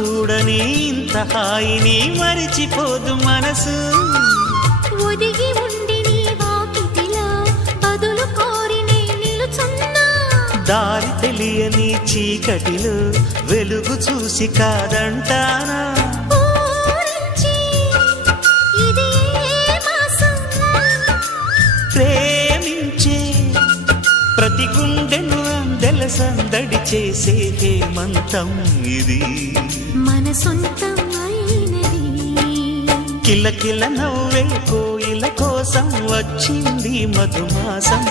చూడని ఇంత హాయిని మరిచిపోదు మనసు. ఒదిగి ఉండి నీ వాకిటిలో బదులు కోరి నే నిలుచున్నా. దారి తెలియని చీకటిలో వెలుగు చూసి కాదంటానా. ప్రేమించే ప్రతి గుండెను అందెల సందడి చేసే హేమంతం ఇది. మన సొంతం అయినది. కిలకిల నవ్వే కోయిల కోసం వచ్చింది మధుమాసం.